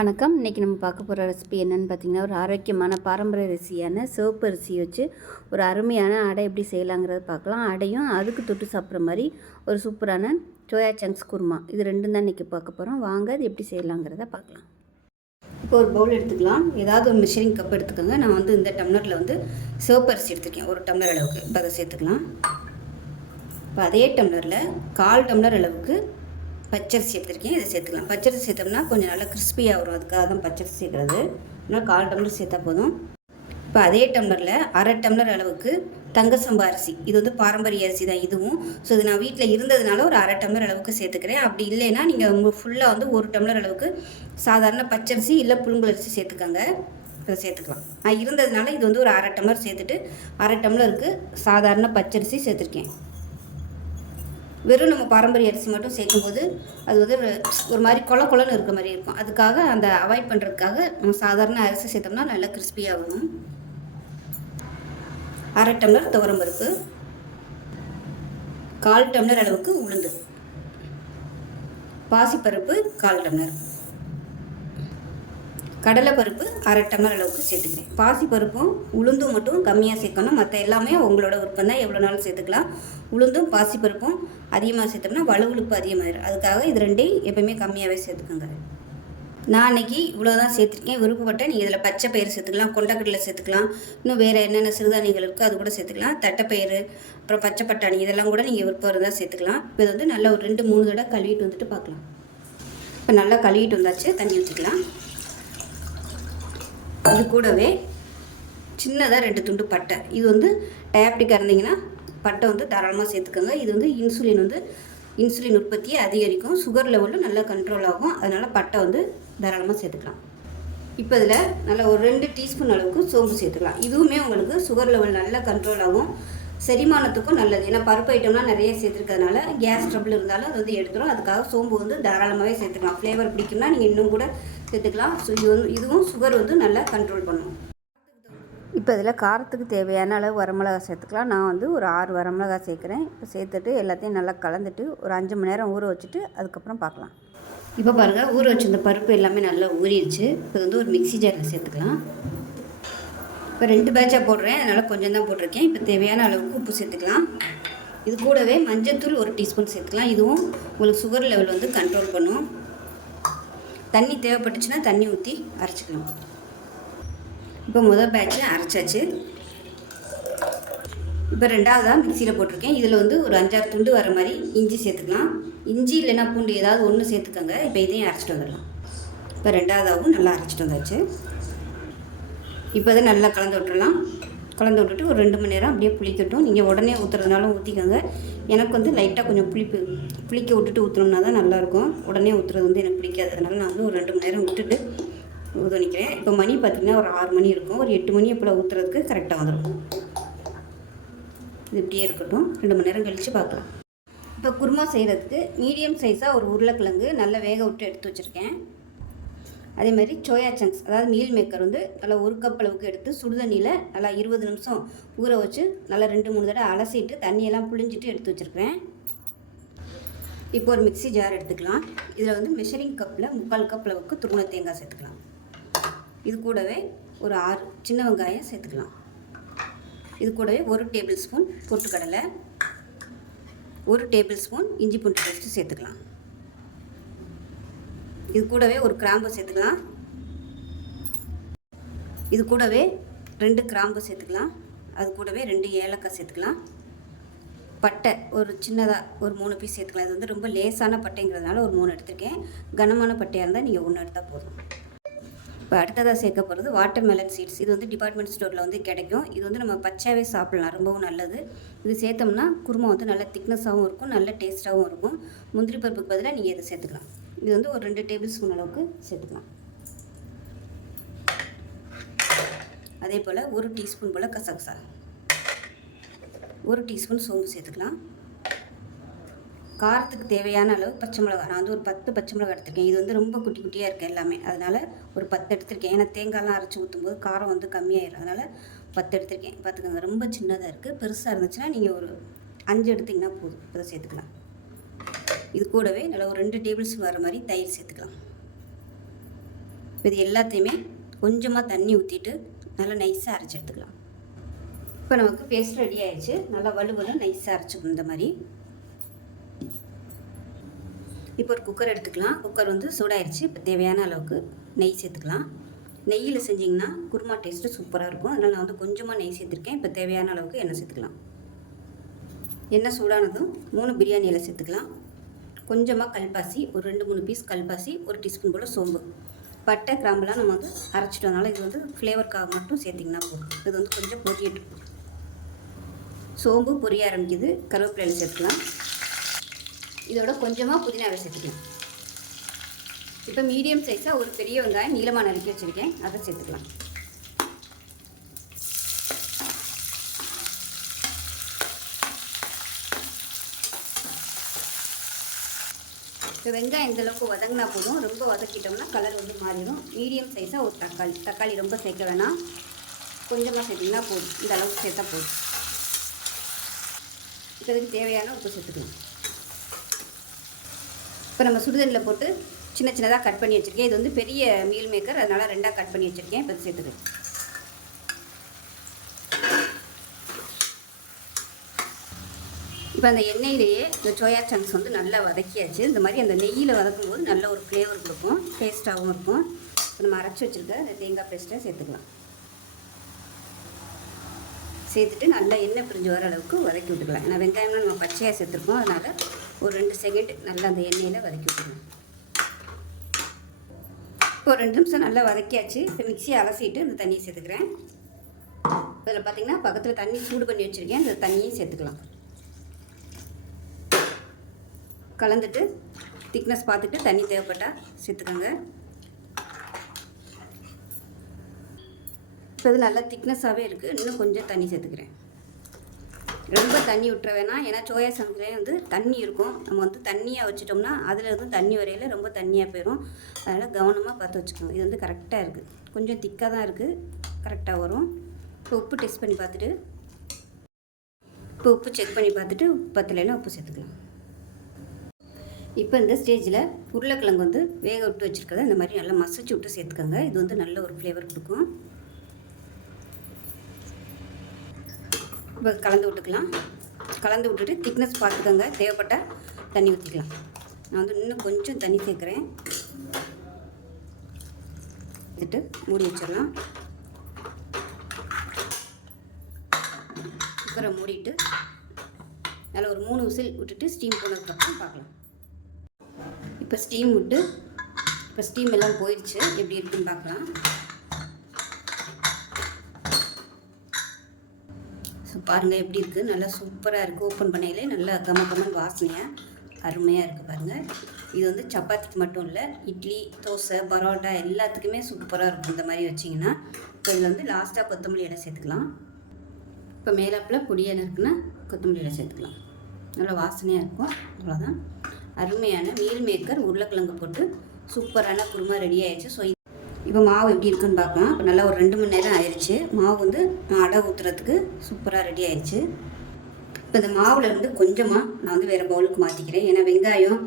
வணக்கம். இன்றைக்கி நம்ம பார்க்க போகிற ரெசிபி என்னென்னு பார்த்தீங்கன்னா ஒரு ஆரோக்கியமான பாரம்பரிய ரிசியான சிவப்பு அரிசி வச்சு ஒரு அருமையான அடை எப்படி செய்யலாங்கிறத பார்க்கலாம். அடையும் அதுக்கு தொட்டு சாப்பிட்ற மாதிரி ஒரு சூப்பரான சோயா சங்க்ஸ் குருமா. இது ரெண்டும் தான் இன்றைக்கி பார்க்க போகிறோம் வாங்க அது எப்படி செய்யலாங்கிறத பார்க்கலாம். இப்போ ஒரு பவுல் எடுத்துக்கலாம். ஏதாவது ஒரு மிஷினிங் கப் எடுத்துக்கோங்க. நான் வந்து இந்த டம்ளரில் வந்து சிவப்பு அரிசி எடுத்துருக்கேன். ஒரு டம்ளர் அளவுக்கு. இப்போ அதை சேர்த்துக்கலாம். இப்போ அதே டம்ளரில் கால் டம்ளர் அளவுக்கு பச்சரிசி எடுத்துருக்கேன். இதை சேர்த்துக்கலாம். பச்சரிசி சேர்த்தோம்னா கொஞ்சம் நல்லா கிறிஸ்பியாக வரும். அதுக்காக தான் பச்சரிசி சேர்க்குறது. இன்னும் கால் டம்ளர் சேர்த்தா போதும். இப்போ அதே டம்ளரில் அரை டம்ளர் அளவுக்கு தங்க சம்பா அரிசி. இது வந்து பாரம்பரிய அரிசி தான் இதுவும். ஸோ இது நான் வீட்டில் இருந்ததுனால ஒரு அரை டம்ளர் அளவுக்கு சேர்த்துக்கிறேன். அப்படி இல்லைன்னா நீங்கள் உங்கள் ஃபுல்லாக வந்து ஒரு டம்ளர் அளவுக்கு சாதாரண பச்சரிசி இல்லை புழுங்கலரிசி சேர்த்துக்கோங்க. இதை சேர்த்துக்கலாம். நான் இருந்ததுனால இது வந்து ஒரு அரை டம்ளர் சேர்த்துட்டு அரை டம்ளருக்கு சாதாரண பச்சரிசி சேர்த்துருக்கேன். வெறும் நம்ம பாரம்பரிய அரிசி மட்டும் சேர்க்கும்போது அது வந்து ஒரு- மாதிரி கொல கொலன்னு இருக்க மாதிரி இருக்கும். அதுக்காக அந்த அவாய்ட் பண்ணுறதுக்காக நம்ம சாதாரண அரிசி சேர்த்தோம்னா நல்லா கிறிஸ்பியாக வரும் அரை டம்ளர் துவரம்பருப்பு கால் டம்ளர் அளவுக்கு உளுந்து பாசிப்பருப்பு கால் டம்ளர். கடலைப்பருப்பு அரை டம்ளர் அளவுக்கு சேர்த்துக்கிறேன். பாசிப்பருப்பும் உளுந்தும் மட்டும் கம்மியாக சேர்க்கணும். மற்ற எல்லாமே உங்களோட விருப்பம் தான். எவ்வளோ நாளும் சேர்த்துக்கலாம். உளுந்தும் பாசிப்பருப்பும் அதிகமாக சேர்த்தோம்னா வலுவழுப்பு அதிகமாகிடும் அதுக்காக இது ரெண்டையும் எப்போயுமே கம்மியாகவே சேர்த்துக்கோங்க. நான் அன்னைக்கு இவ்வளோ தான் சேர்த்துருக்கேன். விருப்பப்பட்ட நீங்கள் இதில் பச்சை பயிறு சேர்த்துக்கலாம். கொண்டக்கடலை சேர்த்துக்கலாம். இன்னும் வேறு என்னென்ன சிறுதானியங்கள் இருக்கோ அது கூட சேர்த்துக்கலாம். தட்டைப்பயிறு அப்புறம் பச்சை பட்டாணி இதெல்லாம் கூட நீங்கள் விருப்பம் இருந்தால் சேர்த்துக்கலாம். இப்போ இது வந்து நல்லா ஒரு ரெண்டு மூணு தடவை கழுவிட்டு வந்துட்டு பார்க்கலாம். இப்போ நல்லா கழுவிட்டு வந்தாச்சு. தண்ணி ஊற்றிக்கலாம் இது கூடவே சின்னதாக ரெண்டு துண்டு பட்டை. இது வந்து டயாபிட்டிக் இருந்தீங்கன்னா பட்டை வந்து தாராளமாக சேர்த்துக்கோங்க. இது வந்து இன்சுலின் வந்து இன்சுலின் உற்பத்தியை அதிகரிக்கும். சுகர் லெவலும் நல்லா கண்ட்ரோல் ஆகும். அதனால் பட்டை வந்து தாராளமாக சேர்த்துக்கலாம். இப்போ இதில் நல்லா ஒரு ரெண்டு டீஸ்பூன் அளவுக்கு சோம்பு சேர்த்துக்கலாம். இதுவுமே உங்களுக்கு சுகர் லெவல் நல்லா கண்ட்ரோல் ஆகும். செரிமானத்துக்கும் நல்லது. ஏன்னா பருப்பு ஐட்டம்லாம் நிறைய சேர்த்துருக்கறதுனால கேஸ் ட்ரபிள் இருந்தாலும் அது வந்து எடுத்துரும். அதுக்காக சோம்பு வந்து தாராளமாகவே சேர்த்துக்கலாம். ஃப்ளேவர் பிடிக்கும்னா நீங்கள் இன்னும் கூட சேர்த்துக்கலாம் ஸோ இது வந்து இதுவும் சுகர் வந்து நல்லா கண்ட்ரோல் பண்ணும். இப்போ இதில் காரத்துக்கு தேவையான அளவு வரமிளகா சேர்த்துக்கலாம். நான் வந்து ஒரு ஆறு வரமிளகா சேர்க்குறேன். இப்போ சேர்த்துட்டு எல்லாத்தையும் நல்லா கலந்துட்டு ஒரு அஞ்சு மணி நேரம் ஊற வச்சுட்டு அதுக்கப்புறம் பார்க்கலாம். இப்போ பாருங்கள் ஊற வச்சிருந்த பருப்பு எல்லாமே நல்லா ஊறிடுச்சு. இப்போ வந்து ஒரு மிக்ஸி ஜாரில் சேர்த்துக்கலாம். இப்போ ரெண்டு பேட்சாக போடுறேன். அதனால் கொஞ்சம் தான் போட்டிருக்கேன். இப்போ தேவையான அளவுக்கு உப்பு சேர்த்துக்கலாம். இது கூடவே மஞ்சள்தூள் ஒரு டீஸ்பூன் சேர்த்துக்கலாம். இதுவும் உங்களுக்கு சுகர் லெவல் வந்து கண்ட்ரோல் பண்ணும். தண்ணி தேவைப்பட்டுச்சுன்னா தண்ணி ஊற்றி அரைச்சிக்கலாம். இப்போ முதல் பேட்சை அரைச்சாச்சு. இப்போ ரெண்டாவதாக மிக்சியில் போட்டிருக்கேன். இதில் வந்து ஒரு அஞ்சாறு துண்டு வர மாதிரி இஞ்சி சேர்த்துக்கலாம். இஞ்சி இல்லைன்னா பூண்டு ஏதாவது ஒன்று சேர்த்துக்கோங்க. இப்போ இதையும் அரைச்சிட்டு வந்துடலாம். இப்போ ரெண்டாவதாகவும் நல்லா அரைச்சிட்டு வந்தாச்சு. இப்போ தான் நல்லா கலந்து விட்டுடலாம் கலந்து விட்டுட்டு ஒரு ரெண்டு மணி நேரம் அப்படியே புளிக்கட்டும். நீங்கள் உடனே ஊற்றுறதுனாலும் ஊற்றிக்கோங்க எனக்கு வந்து லைட்டாக கொஞ்சம் புளிப்பு புளிக்க விட்டுட்டு ஊற்றுனோம்னா தான் நல்லாயிருக்கும். உடனே ஊற்றுறது வந்து எனக்கு பிடிக்காது. அதனால் நான் வந்து ஒரு ரெண்டு மணி நேரம் விட்டுட்டு ஊதணிக்கிறேன் இப்போ மணி பார்த்திங்கன்னா ஒரு ஆறு மணி இருக்கும். ஒரு எட்டு மணி போல் ஊற்றுறதுக்கு கரெக்டாக வந்துடும் இது இப்படியே இருக்கட்டும். ரெண்டு மணி நேரம் கழித்து பார்க்கலாம். இப்போ குருமா செய்கிறதுக்கு மீடியம் சைஸாக ஒரு உருளைக்கிழங்கு நல்லா வேக விட்டு எடுத்து வச்சுருக்கேன். அதே மாதிரி சோயா சங்க்ஸ் அதாவது மீல் மேக்கர் வந்து நல்லா ஒரு கப் அளவுக்கு எடுத்து சுடுதண்ணியில் நல்லா இருபது நிமிஷம் ஊற வச்சு நல்லா ரெண்டு மூணு தடவை அலசிட்டு தண்ணியெல்லாம் புழிஞ்சிட்டு எடுத்து வச்சுருக்கிறேன். இப்போ ஒரு மிக்ஸி ஜார் எடுத்துக்கலாம். இதில் வந்து மெஷரிங் கப்பில் முக்கால் கப் அளவுக்கு துருண தேங்காய் சேர்த்துக்கலாம். இது கூடவே ஒரு ஆறு சின்ன வெங்காயம் சேர்த்துக்கலாம். இது கூடவே ஒரு டேபிள் ஸ்பூன் பொட்டுக்கடலை ஒரு டேபிள் ஸ்பூன் இஞ்சி பூண்டு பேஸ்ட்டு சேர்த்துக்கலாம். இது கூடவே ஒரு கிராம்பு சேர்த்துக்கலாம். இது கூடவே ரெண்டு கிராம்பு சேர்த்துக்கலாம். அது கூடவே ரெண்டு ஏலக்காய் சேர்த்துக்கலாம். பட்டை ஒரு சின்னதாக ஒரு மூணு பீஸ் சேர்த்துக்கலாம். இது வந்து ரொம்ப லேசான பட்டைங்கிறதுனால ஒரு மூணு எடுத்திருக்கேன். கனமான பட்டையாக இருந்தால் நீங்கள் ஒன்று எடுத்தால் போதும். இப்போ அடுத்ததாக சேர்க்க போகிறது வாட்டர் மெலன் சீட்ஸ் இது வந்து டிபார்ட்மெண்ட் ஸ்டோரில் வந்து கிடைக்கும். இது வந்து நம்ம பச்சையாகவே சாப்பிட்லாம். ரொம்பவும் நல்லது. இது சேர்த்தோம்னா குருமா வந்து நல்ல திக்னஸாகவும் இருக்கும் நல்ல டேஸ்ட்டாகவும் இருக்கும். முந்திரி பருப்புக்கு பதிலாக நீங்கள் இதை சேர்த்துக்கலாம். இது வந்து ஒரு ரெண்டு டேபிள் ஸ்பூன் அளவுக்கு சேர்த்துக்கலாம். அதே போல் ஒரு டீஸ்பூன் போல் கசகசா. ஒரு டீஸ்பூன் சோம்பு சேர்த்துக்கலாம். காரத்துக்கு தேவையான அளவு பச்சை மிளகா நான் வந்து ஒரு பத்து பச்சை மிளகா எடுத்திருக்கேன். இது வந்து ரொம்ப குட்டி குட்டியாக இருக்குது எல்லாமே. அதனால் ஒரு பத்து எடுத்திருக்கேன். ஏன்னா தேங்காய்லாம் அரைச்சி ஊற்றும்போது காரம் வந்து கம்மியாயிடும் அதனால் பத்து எடுத்திருக்கேன். பார்த்துக்கோங்க. ரொம்ப சின்னதாக இருக்குது பெருசாக இருந்துச்சுன்னா நீங்கள் ஒரு அஞ்சு எடுத்திங்கன்னா போதும். இதை சேர்த்துக்கலாம். இது கூடவே நல்லா ஒரு ரெண்டு டேபிள் ஸ்பூன் வர மாதிரி தயிர் சேர்த்துக்கலாம். இது எல்லாத்தையுமே கொஞ்சமாக தண்ணி ஊற்றிட்டு நல்லா நைஸாக அரைச்சி எடுத்துக்கலாம். இப்போ நமக்கு பேஸ்ட் ரெடி ஆயிடுச்சு. நல்லா வலுவலும் நைஸாக அரைச்சிக்கணும் இந்த மாதிரி. இப்போ ஒரு குக்கர் எடுத்துக்கலாம். குக்கர் வந்து சூடாயிருச்சு. இப்போ தேவையான அளவுக்கு நெய் சேர்த்துக்கலாம். நெய்யில் செஞ்சிங்கன்னா குருமா டேஸ்ட்டு சூப்பராக இருக்கும். அதனால் நான் வந்து கொஞ்சமாக நெய் சேர்த்துருக்கேன். இப்போ தேவையான அளவுக்கு எண்ணெய் சேர்த்துக்கலாம். எண்ணெய் சூடானதும் மூணு பிரியாணி இலை சேர்த்துக்கலாம். கொஞ்சமாக கல்பாசி ஒரு ரெண்டு மூணு பீஸ் கல்பாசி ஒரு டீஸ்பூன் போல் சோம்பு. பட்டை கிராம்பெலாம் நம்ம வந்து அரைச்சிட்டு வந்தாலும் இது வந்து ஃப்ளேவருக்காக மட்டும் சேர்த்திங்கன்னா போதும். இது வந்து கொஞ்சம் பொரியட்டும். சோம்பு பொரிய ஆரம்பிக்குது. கருவேப்பிலையில் சேர்த்துக்கலாம். இதோட கொஞ்சமாக புதினாவை சேர்த்துக்கலாம். இப்போ மீடியம் சைஸாக ஒரு பெரிய வெங்காயம் நீளமாக நறுக்கி வச்சுருக்கேன். அதை சேர்த்துக்கலாம். இப்போ வெங்காயம் இந்த அளவுக்கு வதங்கினா போதும். ரொம்ப வதக்கிட்டோம்னா கலர் வந்து மாறிடும். மீடியம் சைஸாக ஒரு தக்காளி. தக்காளி ரொம்ப சேர்க்க வேணாம். கொஞ்சமாக சேர்த்திங்கன்னா போதும். இந்த அளவுக்கு சேர்த்தா போதும். இப்போ இதுக்கு தேவையான உப்பு சேர்த்துக்கணும். இப்போ நம்ம சுடுதண்ணில் போட்டு சின்ன சின்னதாக கட் பண்ணி வச்சுருக்கேன். இது வந்து பெரிய மீல் மேக்கர் அதனால் ரெண்டாக கட் பண்ணி வச்சுருக்கேன். இப்போ சேர்த்துக்கணும். இப்போ அந்த எண்ணெயிலேயே இந்த சோயா சங்க்ஸ் வந்து நல்லா வதக்கியாச்சு. இந்த மாதிரி அந்த நெய்யில் வதக்கும் போது நல்ல ஒரு ஃப்ளேவர் கொடுக்கும். டேஸ்ட்டாகவும் இருக்கும். இப்போ நம்ம அரைச்சி வச்சுருக்க அந்த தேங்காய் பேஸ்ட்டை சேர்த்துக்கலாம். சேர்த்துட்டு நல்லா எண்ணெய் பிரிஞ்சு வர அளவுக்கு வதக்கி விட்டுக்கலாம். ஏன்னா வெங்காயம்லாம் நம்ம பச்சையாக சேர்த்துருக்கோம். அதனால் ஒரு ரெண்டு செகண்ட் நல்லா அந்த எண்ணெயில் வதக்கி விட்டுக்கலாம். இப்போ ரெண்டு நிமிஷம் நல்லா வதக்கியாச்சு. இப்போ மிக்சியை அலசிட்டு இந்த தண்ணியை சேர்த்துக்கிறேன். இதில் பார்த்தீங்கன்னா பக்கத்தில் தண்ணி சூடு பண்ணி வச்சுருக்கேன். இந்த தண்ணியும் சேர்த்துக்கலாம். கலந்துட்டு திக்னஸ் பார்த்துட்டு தண்ணி தேவைப்பட்டால் சேர்த்துக்கோங்க. இப்போ இது நல்லா திக்னஸ்ஸாகவே இருக்குது இன்னும் கொஞ்சம் தண்ணி சேர்த்துக்கிறேன். ரொம்ப தண்ணி விட்டுற வேணாம். ஏன்னா சோயா சங்க்லேயே வந்து தண்ணி இருக்கும். நம்ம வந்து தண்ணியாக வச்சுட்டோம்னா அதில் இருந்து தண்ணி வரையில் ரொம்ப தண்ணியாக போயிடும் அதனால் கவனமாக பார்த்து வச்சுக்கோங்க. இது வந்து கரெக்டாக இருக்குது கொஞ்சம் திக்காக தான் இருக்குது கரெக்டாக வரும். இப்போ உப்பு டெஸ்ட் பண்ணி பார்த்துட்டு இப்போ உப்பு செக் பண்ணி பார்த்துட்டு பத்தலைன்னா உப்பு சேர்த்துக்கலாம். இப்போ இந்த ஸ்டேஜில் உருளைக்கிழங்கு வந்து வேக விட்டு வச்சுருக்கதை இந்த மாதிரி நல்லா மசிச்சு விட்டு சேர்த்துக்கோங்க. இது வந்து நல்ல ஒரு ஃப்ளேவர் கொடுக்கும். இப்போ கலந்து விட்டுக்கலாம். கலந்து விட்டுட்டு திக்னஸ் பார்த்துக்கோங்க. தேவைப்பட்டால் தண்ணி ஊற்றிக்கலாம். நான் வந்து இன்னும் கொஞ்சம் தண்ணி சேர்க்குறேன். எடுத்துட்டு மூடி வச்சிடலாம். குக்கரை மூடிட்டு நல்லா ஒரு மூணு விசில் விட்டுட்டு ஸ்டீம் போனதுக்கப்புறம் பார்க்கலாம். இப்போ ஸ்டீம் விட்டு இப்போ ஸ்டீம் எல்லாம் போயிடுச்சு. எப்படி இருக்குன்னு பார்க்கலாம். ஸோ பாருங்கள் எப்படி இருக்குது நல்லா சூப்பராக இருக்குது ஓப்பன் பண்ணையிலே நல்லா கம கமன் வாசனையாக அருமையாக இருக்குது பாருங்கள் இது வந்து சப்பாத்திக்கு மட்டும் இல்லை இட்லி தோசை பரோட்டா எல்லாத்துக்குமே சூப்பராக இருக்கும் இந்த மாதிரி வச்சிங்கன்னா. இப்போ இதில் வந்து லாஸ்ட்டாக கொத்தமல்லி இலை சேர்த்துக்கலாம். இப்போ மேலாப்பில் பொடியாக இருக்குன்னா கொத்தமல்லி இலை சேர்த்துக்கலாம். நல்லா வாசனையாக இருக்கும். அவ்வளோதான் அருமையான மீல் மேக்கர் உருளைக்கிழங்கு போட்டு சூப்பரான குருமா ரெடி ஆயிடுச்சு. ஸோ இப்போ மாவு எப்படி இருக்குன்னு பார்க்கலாம். இப்போ நல்லா ஒரு ரெண்டு மணி நேரம் ஆயிடுச்சு மாவு வந்து அடை ஊற்றுறதுக்கு சூப்பராக ரெடி ஆயிடுச்சு. இப்போ இந்த மாவில் இருந்து கொஞ்சமாக நான் வந்து வேறு பவுலுக்கு மாற்றிக்கிறேன் ஏன்னா வெங்காயம்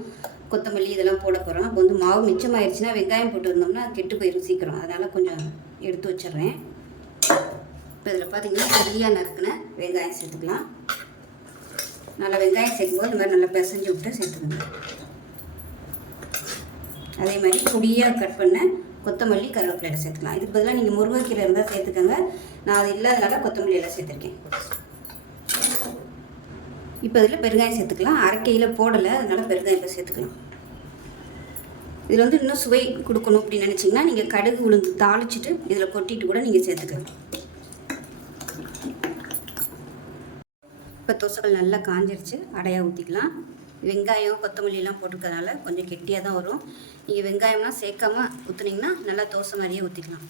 கொத்தமல்லி இதெல்லாம் போட போகிறோம் அப்போ வந்து மாவு மிச்சமாயிருச்சுன்னா வெங்காயம் போட்டு இருந்தோம்னா கெட்டு போயிடும் சீக்கிரம். அதனால் கொஞ்சம் எடுத்து வச்சிடுறேன். இப்போ இதில் பார்த்தீங்கன்னா சரியாக நறுக்குன வெங்காயம் சேர்த்துக்கலாம். நல்லா வெங்காயம் சேர்க்கும்போது இந்த மாதிரி நல்லா பிசைஞ்சு விட்டு சேர்த்துக்கோங்க. அதே மாதிரி பொடியாக கட் பண்ண கொத்தமல்லி கருவேப்பிலையில சேர்த்துக்கலாம். இதுக்கு பதிலாக நீங்கள் முருங்கைக்கீரை இருந்தால் சேர்த்துக்கோங்க. நான் அது இல்லாதனால கொத்தமல்லி எல்லாம் சேர்த்துருக்கேன். இப்போ இதில் பெருங்காயம் சேர்த்துக்கலாம். அரைக்கையில் போடலை அதனால் பெருங்காயம் இப்போ சேர்த்துக்கலாம். இதில் வந்து இன்னும் சுவை கொடுக்கணும் அப்படின்னு நினச்சிங்கன்னா நீங்கள் கடுகு உளுந்து தாளிச்சிட்டு இதில் கொட்டிட்டு கூட நீங்கள் சேர்த்துக்கலாம். இப்போ தோசைகள் நல்லா காஞ்சிருச்சு. அடையாக ஊற்றிக்கலாம் வெங்காயம் கொத்தமல்லிலாம் போட்டிருக்கறனால கொஞ்சம் கெட்டியாக தான் வரும். நீங்கள் வெங்காயம்லாம் சேர்க்காம ஊற்றுனீங்கன்னா நல்லா தோசை மாதிரியே ஊற்றிக்கலாம்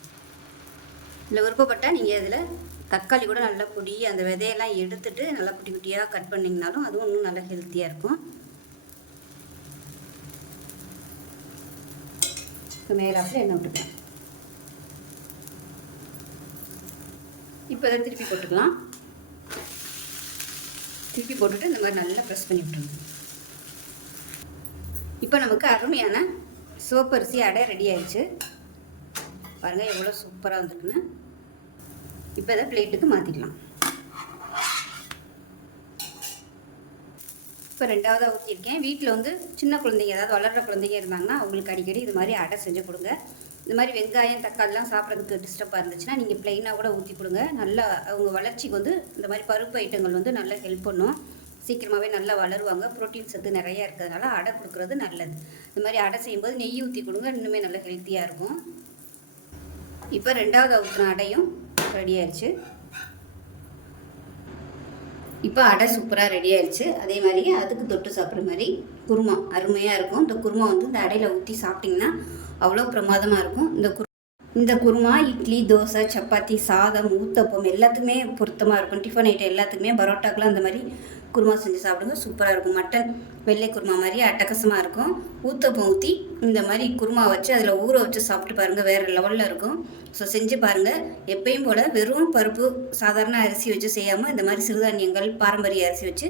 இல்லை விருப்பப்பட்டால் நீங்கள் இதில் தக்காளி கூட நல்லா பொடி அந்த விதையெல்லாம் எடுத்துட்டு நல்லா குட்டி குட்டியாக கட் பண்ணிங்கனாலும் அதுவும் இன்னும் நல்லா ஹெல்த்தியாக இருக்கும். இப்போ மேலாப்பில் எண்ணெய் விட்டுக்கலாம். இப்போ இதை திருப்பி போட்டுக்கலாம். திருப்பி போட்டுட்டு இந்த மாதிரி நல்லா ப்ரெஸ் பண்ணி விட்டுருங்க இப்போ நமக்கு அருமையான சிவப்பரிசி அடை ரெடி ஆயிடுச்சு. பாருங்கள் எவ்வளோ சூப்பராக வந்திருக்குன்னு. இப்போ இதை பிளேட்டுக்கு மாற்றிக்கலாம் இப்போ ரெண்டாவதாக ஊற்றிருக்கேன் வீட்டில் வந்து சின்ன குழந்தைங்க ஏதாவது வளர்கிற குழந்தைங்க இருந்தாங்கன்னா அவங்களுக்கு அடிக்கடி இது மாதிரி அடை செஞ்சு கொடுங்க. இந்த மாதிரி வெங்காயம் தக்காளிலாம் சாப்பிட்றதுக்கு டிஸ்டர்பாக இருந்துச்சுன்னா நீங்கள் ப்ளைனாக கூட ஊற்றி கொடுங்க. நல்லா அவங்க வளர்ச்சிக்கு வந்து இந்த மாதிரி பருப்பு ஐட்டங்கள் வந்து நல்லா ஹெல்ப் பண்ணும். சீக்கிரமாகவே நல்லா வளருவாங்க. ப்ரோட்டீன் சத்து நிறையா இருக்கிறதுனால அடை கொடுக்குறது நல்லது. இந்த மாதிரி அடை செய்யும்போது நெய் ஊற்றி கொடுங்க. இன்னுமே நல்லா ஹெல்த்தியாக இருக்கும். இப்போ ரெண்டாவது ஊற்றின அடையும். ரெடி ஆயிடுச்சு. இப்போ அடை சூப்பராக ரெடி ஆயிடுச்சு. அதே மாதிரி அதுக்கு தொட்டு சாப்பிட்ற மாதிரி குருமா. அருமையாக இருக்கும். இந்த குருமா வந்து இந்த அடையில் ஊற்றி சாப்பிட்டிங்கன்னா அவ்வளோ பிரமாதமாக இருக்கும். இந்த குரு இந்த குருமா இட்லி தோசை சப்பாத்தி சாதம் ஊத்தப்பம் எல்லாத்துக்குமே பொருத்தமாக இருக்கும். டிஃபன் ஐட்டம் எல்லாத்துக்குமே பரோட்டாக்கெலாம் அந்த மாதிரி குருமா செஞ்சு சாப்பிடுங்க. சூப்பராக இருக்கும். மட்டன் வெள்ளை குருமா மாதிரி அட்டகாசமாக இருக்கும். ஊத்தப்பம் ஊற்றி இந்த மாதிரி குருமா வச்சு அதில் ஊற வச்சு சாப்பிட்டு பாருங்கள் வேறு லெவலில் இருக்கும். ஸோ செஞ்சு பாருங்கள் எப்பயும் போல் வெறும் பருப்பு சாதாரண அரிசி வச்சு செய்யாமல் இந்த மாதிரி சிறுதானியங்கள் பாரம்பரிய அரிசி வச்சு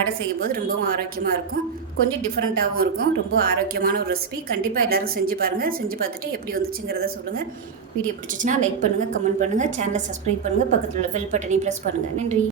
அடை செய்யும் போது ரொம்பவும் ஆரோக்கியமாக இருக்கும். கொஞ்சம் டிஃப்ரெண்ட்டாகவும் இருக்கும். ரொம்ப ஆரோக்கியமான ஒரு ரெசிபி கண்டிப்பாக எல்லோரும் செஞ்சு பாருங்கள் செஞ்சு பார்த்துட்டு எப்படி வந்துச்சுங்கிறத சொல்லுங்கள் வீடியோ பிடிச்சிச்சின்னா லைக் பண்ணுங்கள் கமெண்ட் பண்ணுங்கள் சேனலை சப்ஸ்கிரைப் பண்ணுங்கள் பக்கத்தில் உள்ள பெல் பட்டனையும் ப்ரெஸ் பண்ணுங்கள் நன்றி.